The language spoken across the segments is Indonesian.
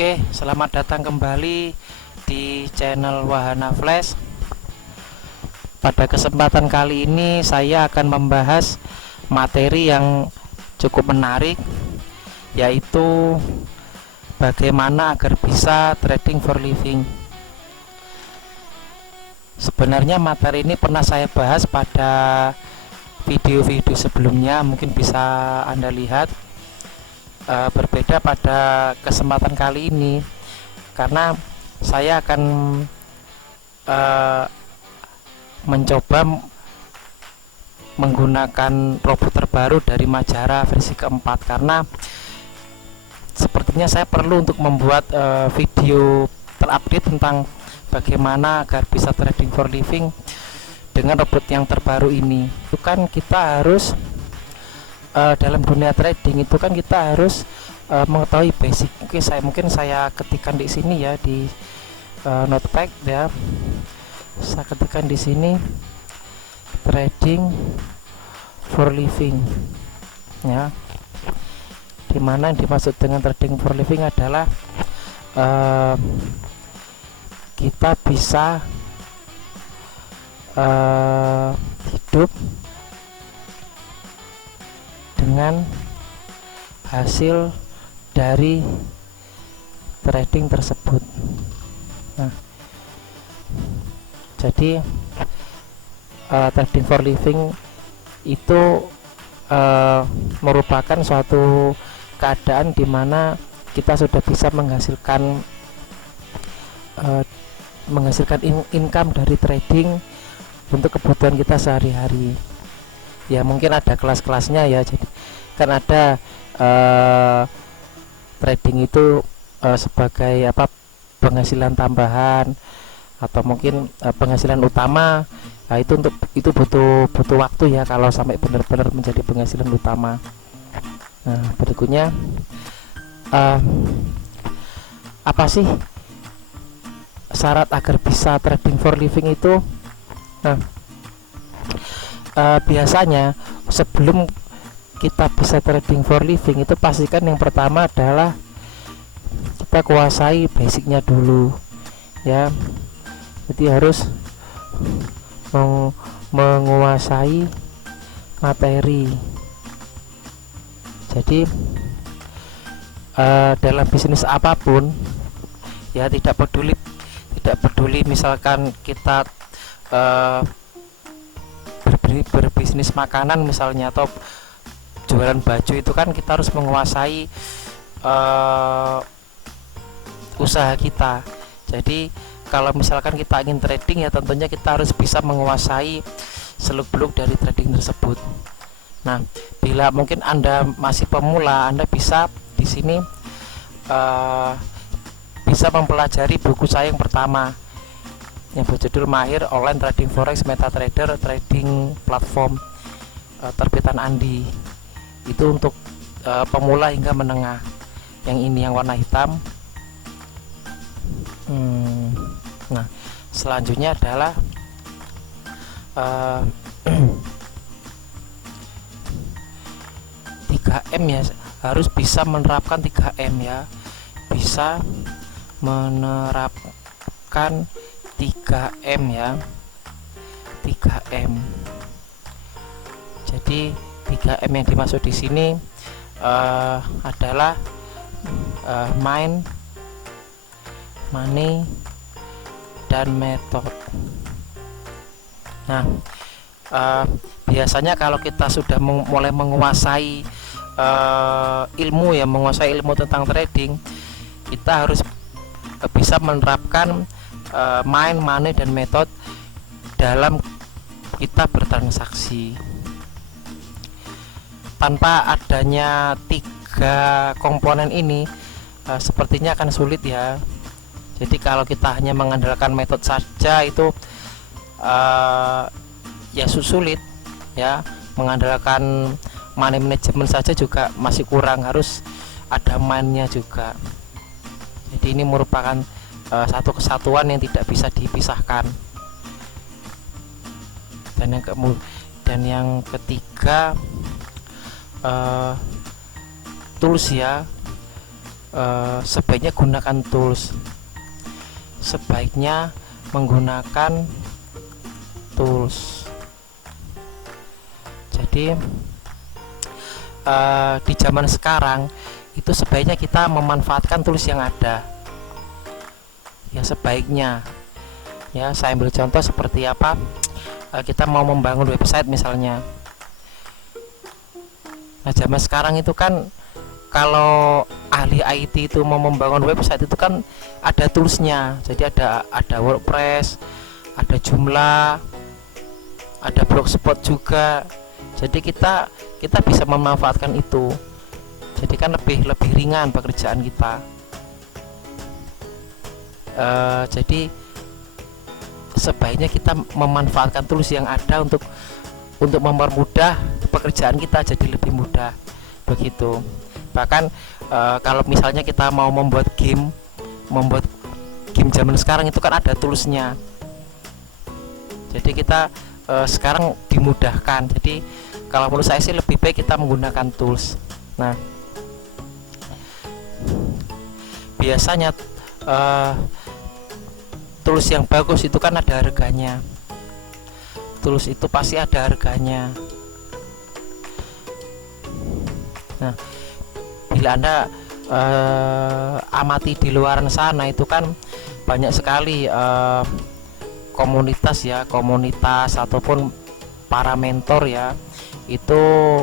Oke, selamat datang kembali di channel Wahana Flash. Pada kesempatan kali ini saya akan membahas materi yang cukup menarik, yaitu bagaimana agar bisa trading for living. Sebenarnya materi ini pernah saya bahas pada video-video sebelumnya, mungkin bisa Anda lihat. Berbeda pada kesempatan kali ini karena saya akan mencoba menggunakan robot terbaru dari Majara versi keempat, karena sepertinya saya perlu untuk membuat video terupdate tentang bagaimana agar bisa trading for living dengan robot yang terbaru ini. Itu kan kita harus dalam dunia trading itu kan kita harus mengetahui basic. Oke, mungkin saya ketikkan di sini ya, di notepad ya. Saya ketikkan di sini trading for living ya. Dimana yang dimaksud dengan trading for living adalah kita bisa hidup dengan hasil dari trading tersebut. Nah, jadi trading for living itu merupakan suatu keadaan di mana kita sudah bisa menghasilkan income dari trading untuk kebutuhan kita sehari-hari. Ya, mungkin ada kelas-kelasnya ya. Jadi kan ada trading itu sebagai penghasilan tambahan, atau mungkin penghasilan utama. Nah, itu butuh waktu ya kalau sampai benar-benar menjadi penghasilan utama. Nah, berikutnya apa sih syarat agar bisa trading for living itu? Nah, biasanya sebelum kita bisa trading for living itu pastikan yang pertama adalah kita kuasai basicnya dulu ya. Jadi harus menguasai materi. Jadi dalam bisnis apapun ya, tidak peduli misalkan kita berbisnis makanan misalnya, atau jualan baju, itu kan kita harus menguasai usaha kita. Jadi kalau misalkan kita ingin trading ya tentunya kita harus bisa menguasai seluk-beluk dari trading tersebut. Nah, bila mungkin Anda masih pemula, Anda bisa di sini bisa mempelajari buku saya yang pertama yang berjudul Mahir Online Trading Forex MetaTrader Trading Platform, terbitan Andi. Itu untuk pemula hingga menengah. Yang ini yang warna hitam. Nah, selanjutnya adalah 3M ya, harus bisa menerapkan 3M ya, bisa menerapkan 3M ya, 3M. Jadi 3M yang dimaksud di sini adalah mind, money, dan method. Nah, biasanya kalau kita sudah mulai menguasai ilmu ya, menguasai ilmu tentang trading, kita harus bisa menerapkan mind, money, dan method dalam kita bertransaksi. Tanpa adanya 3 komponen ini sepertinya akan sulit ya. Jadi kalau kita hanya mengandalkan metode saja itu ya sulit ya. Mengandalkan money management saja juga masih kurang, harus ada mindnya juga. Jadi ini merupakan satu kesatuan yang tidak bisa dipisahkan. Dan yang ketiga tools ya. sebaiknya gunakan tools, sebaiknya menggunakan tools. Jadi di zaman sekarang itu sebaiknya kita memanfaatkan tools yang ada, ya sebaiknya. Ya, saya ambil contoh seperti apa, kita mau membangun website misalnya. Nah, zaman sekarang itu kan kalau ahli IT itu mau membangun website itu kan ada toolsnya. Jadi ada WordPress, ada Joomla, ada Blogspot juga. Jadi kita bisa memanfaatkan itu. Jadi kan lebih ringan pekerjaan kita. Jadi sebaiknya kita memanfaatkan tools yang ada untuk mempermudah pekerjaan kita jadi lebih mudah, begitu. Bahkan kalau misalnya kita mau membuat game zaman sekarang itu kan ada toolsnya. Jadi kita sekarang dimudahkan. Jadi kalau menurut saya sih lebih baik kita menggunakan tools. Nah, biasanya tools yang bagus itu kan ada harganya. Tools itu pasti ada harganya. Nah, bila Anda amati di luar sana itu kan banyak sekali komunitas ataupun para mentor ya, itu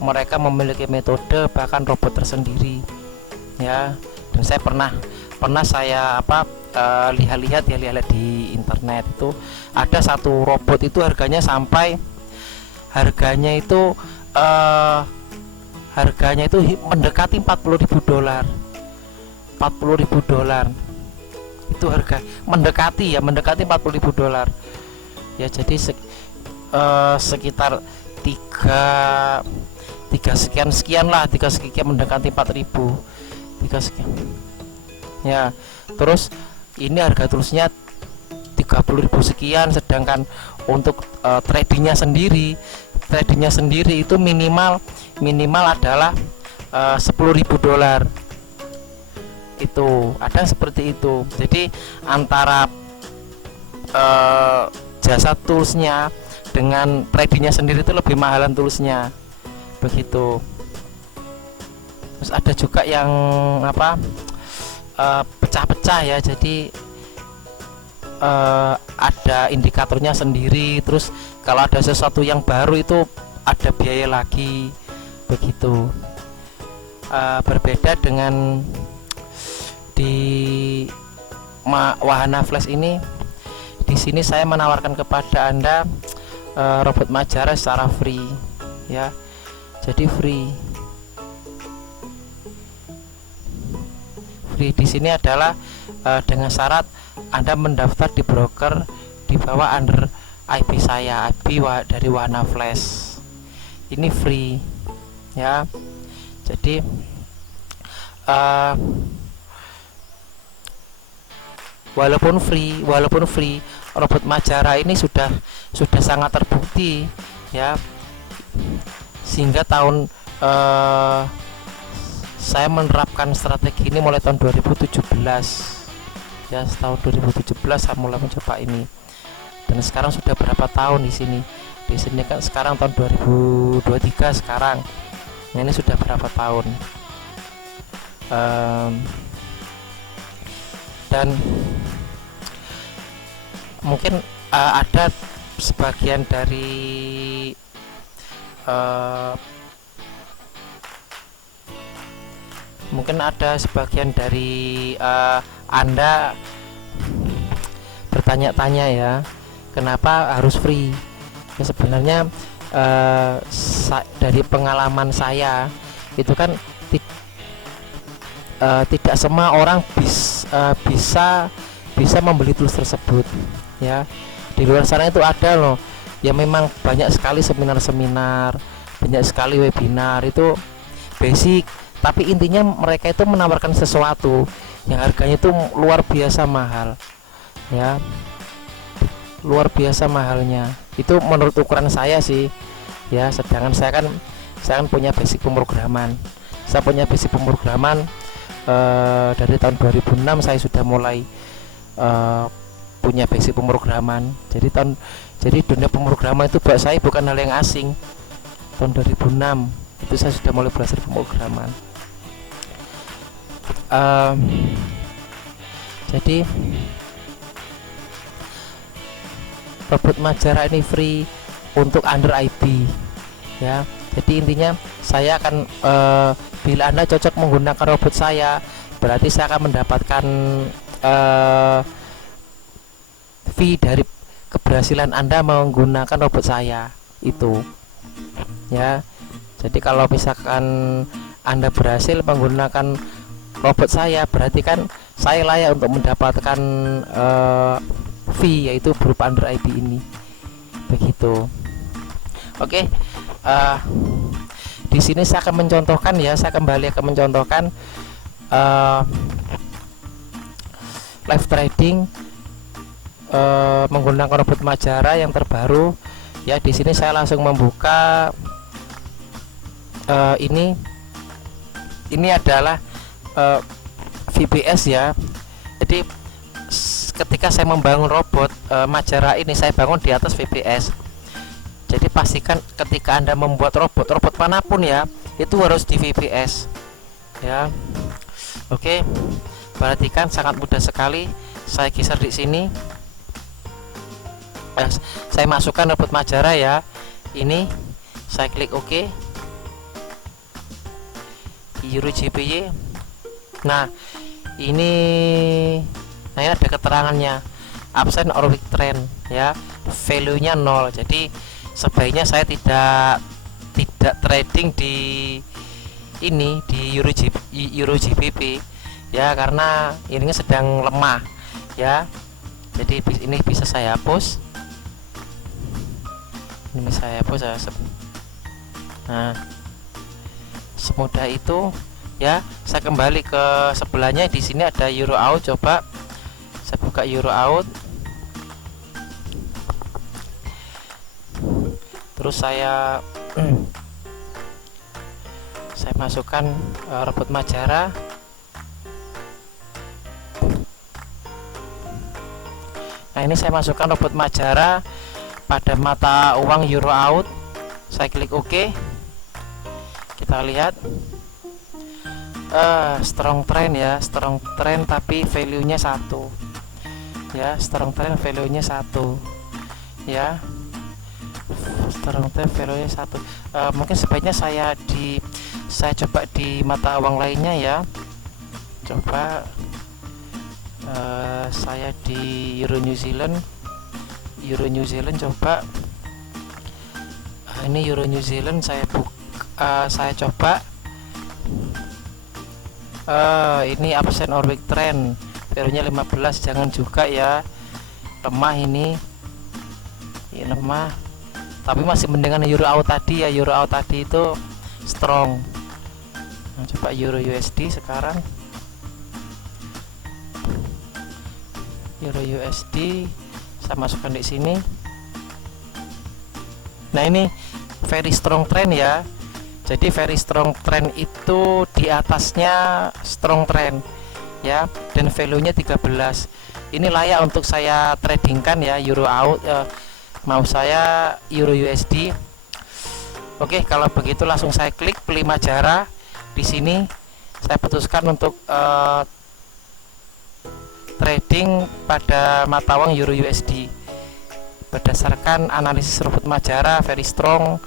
mereka memiliki metode bahkan robot tersendiri ya. Dan saya pernah saya lihat di internet itu ada satu robot itu harganya mendekati $40.000. $40.000 itu harga mendekati $40.000 ya. Jadi sekitar 3 sekian mendekati 4.000, 3 sekian ya. Terus ini harga toolsnya 30.000 sekian, sedangkan untuk tradingnya sendiri itu minimal adalah $10.000. Itu ada seperti itu. Jadi antara jasa toolsnya dengan tradingnya sendiri itu lebih mahalan toolsnya, begitu. Terus ada juga yang pecah-pecah ya. Jadi ada indikatornya sendiri. Terus kalau ada sesuatu yang baru itu ada biaya lagi, begitu. Berbeda dengan di wahana flash ini. Di sini saya menawarkan kepada Anda robot Majara secara free ya. Jadi free di sini adalah dengan syarat Anda mendaftar di broker di bawah under IP saya, IP dari Wahana Flash. Ini free ya. Jadi walaupun free robot Majara ini sudah sangat terbukti ya, sehingga saya menerapkan strategi ini mulai tahun 2017 ya. Tahun 2017 saya mulai mencoba ini, dan sekarang sudah berapa tahun di sini kan sekarang tahun 2023 sekarang. Nah, ini sudah berapa tahun. Dan mungkin ada sebagian dari Anda bertanya-tanya ya, kenapa harus free ya. Sebenarnya dari pengalaman saya itu kan tidak semua orang bisa membeli tools tersebut ya. Di luar sana itu ada loh ya, memang banyak sekali seminar-seminar, banyak sekali webinar itu basic, tapi intinya mereka itu menawarkan sesuatu yang harganya itu luar biasa mahal ya, luar biasa mahalnya. Itu menurut ukuran saya sih ya. Sedangkan saya kan punya basic pemrograman. dari tahun 2006 saya sudah mulai punya basic pemrograman. Jadi dunia pemrograman itu buat saya bukan hal yang asing. Tahun 2006 itu saya sudah mulai belajar pemrograman. Jadi robot Majara ini free untuk Under ID ya. Jadi intinya saya akan bila Anda cocok menggunakan robot saya, berarti saya akan mendapatkan fee dari keberhasilan Anda menggunakan robot saya itu ya. Jadi kalau misalkan Anda berhasil menggunakan robot saya, berarti kan saya layak untuk mendapatkan fee, yaitu berupa Under ID ini, begitu. Oke, di sini saya akan mencontohkan ya, saya kembali akan mencontohkan live trading menggunakan robot Majara yang terbaru ya. Di sini saya langsung membuka ini adalah VPS ya. Jadi ketika saya membangun robot Majara ini, saya bangun di atas VPS. Jadi pastikan ketika Anda membuat robot manapun ya, itu harus di VPS ya. Oke, perhatikan sangat mudah sekali. Saya geser di sini, saya masukkan robot Majara ya. Ini saya klik OK, EuroJPY. Nah ini ada keterangannya absent or weak trend ya, value nya 0. Jadi sebaiknya saya tidak trading di ini, di EuroJPY ya, karena ini sedang lemah ya. Jadi ini bisa saya hapus, ini bisa saya hapus ya. Nah semudah itu ya. Saya kembali ke sebelahnya, di sini ada Euro Out. Coba saya buka Euro Out, terus saya masukkan robot Majara. Nah ini saya masukkan robot Majara pada mata uang Euro Out. Saya klik OK. Kita lihat strong trend ya, strong trend tapi value nya 1 ya, strong trend value nya 1 ya, strong trend value nya 1. Mungkin sebaiknya saya coba di mata uang lainnya ya. Coba saya di Euro New Zealand coba. Ini Euro New Zealand saya coba. Ini absent or weak trend, value nya 15. Jangan juga ya, lemah ini lemah, tapi masih mendingan Euro Out tadi ya. Euro Out tadi itu strong. Nah, coba Euro USD sekarang. Euro USD saya masukkan di sini. Nah ini very strong trend ya. Jadi very strong trend itu di atasnya strong trend ya, dan value nya 13. Ini layak untuk saya tradingkan ya, Euro Out. Mau saya Euro USD. Oke, kalau begitu langsung saya klik beli Majara. Di sini saya putuskan untuk trading pada mata uang Euro USD berdasarkan analisis robot Majara very strong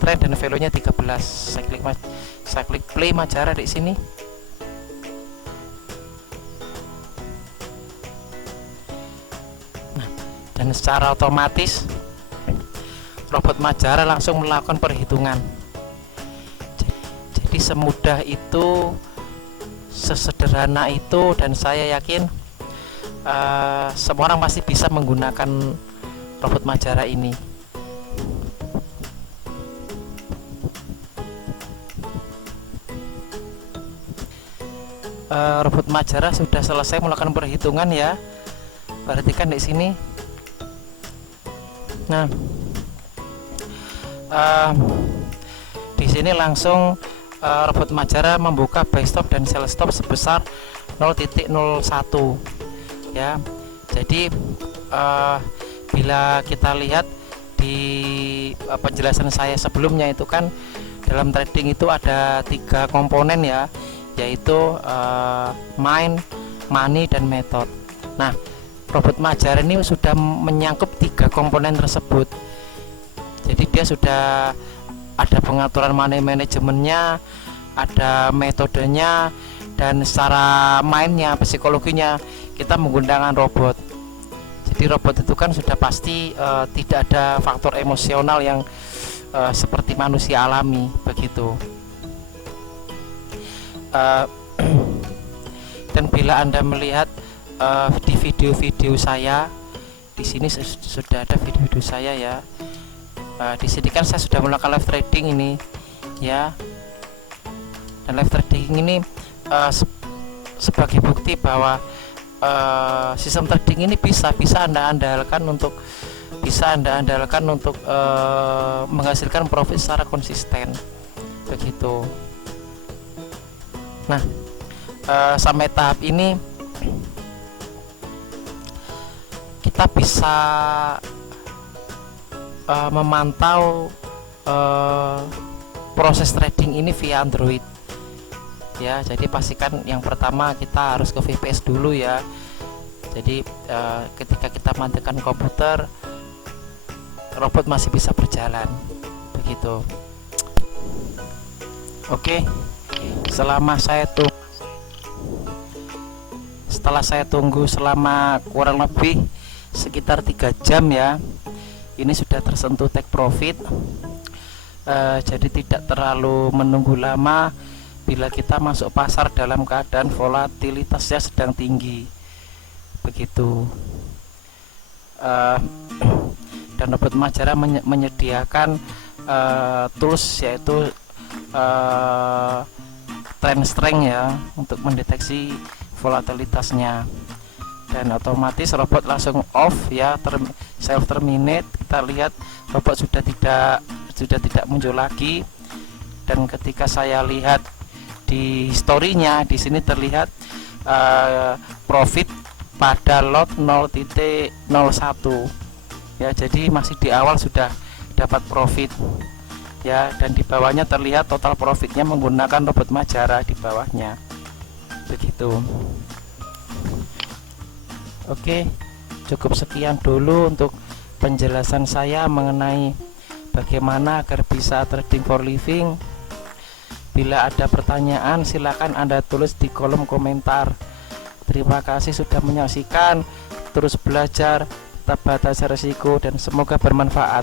trend dan value nya 13. Saya klik play Majara di sini. Nah, dan secara otomatis robot Majara langsung melakukan perhitungan. Jadi semudah itu, sesederhana itu, dan saya yakin semua orang pasti bisa menggunakan robot Majara ini. Robot Majara sudah selesai melakukan perhitungan ya. Perhatikan di sini. Nah, di sini langsung robot Majara membuka buy stop dan sell stop sebesar 0.01 ya. Jadi bila kita lihat di penjelasan saya sebelumnya itu kan dalam trading itu ada 3 komponen ya, yaitu mind, money, dan method. Nah, robot Majara ini sudah menyangkut 3 komponen tersebut. Jadi dia sudah ada pengaturan money manajemennya, ada metodenya, dan secara mindnya, psikologinya kita menggunakan robot. Jadi robot itu kan sudah pasti tidak ada faktor emosional yang seperti manusia alami begitu. Dan bila Anda melihat di video-video saya, di sini sudah ada video-video saya ya. Di sini kan saya sudah melakukan live trading ini ya. Dan live trading ini sebagai bukti bahwa sistem trading ini bisa Anda andalkan untuk menghasilkan profit secara konsisten begitu. Nah, sampai tahap ini kita bisa memantau proses trading ini via Android ya. Jadi pastikan yang pertama kita harus ke VPS dulu ya. Jadi ketika kita matikan komputer, robot masih bisa berjalan begitu. Oke, setelah saya tunggu selama kurang lebih sekitar 3 jam ya, ini sudah tersentuh take profit. Jadi tidak terlalu menunggu lama bila kita masuk pasar dalam keadaan volatilitasnya sedang tinggi begitu. Dan robot Majara menyediakan tools yaitu trend strength ya, untuk mendeteksi volatilitasnya, dan otomatis robot langsung off ya, self terminate. Kita lihat robot sudah tidak muncul lagi. Dan ketika saya lihat di historinya, di sini terlihat profit pada lot 0.01 ya. Jadi masih di awal sudah dapat profit ya, dan di bawahnya terlihat total profitnya menggunakan robot Majara di bawahnya begitu. Oke, cukup sekian dulu untuk penjelasan saya mengenai bagaimana agar bisa trading for living. Bila ada pertanyaan silakan Anda tulis di kolom komentar. Terima kasih sudah menyaksikan. Terus belajar, tetap batasi resiko, dan semoga bermanfaat.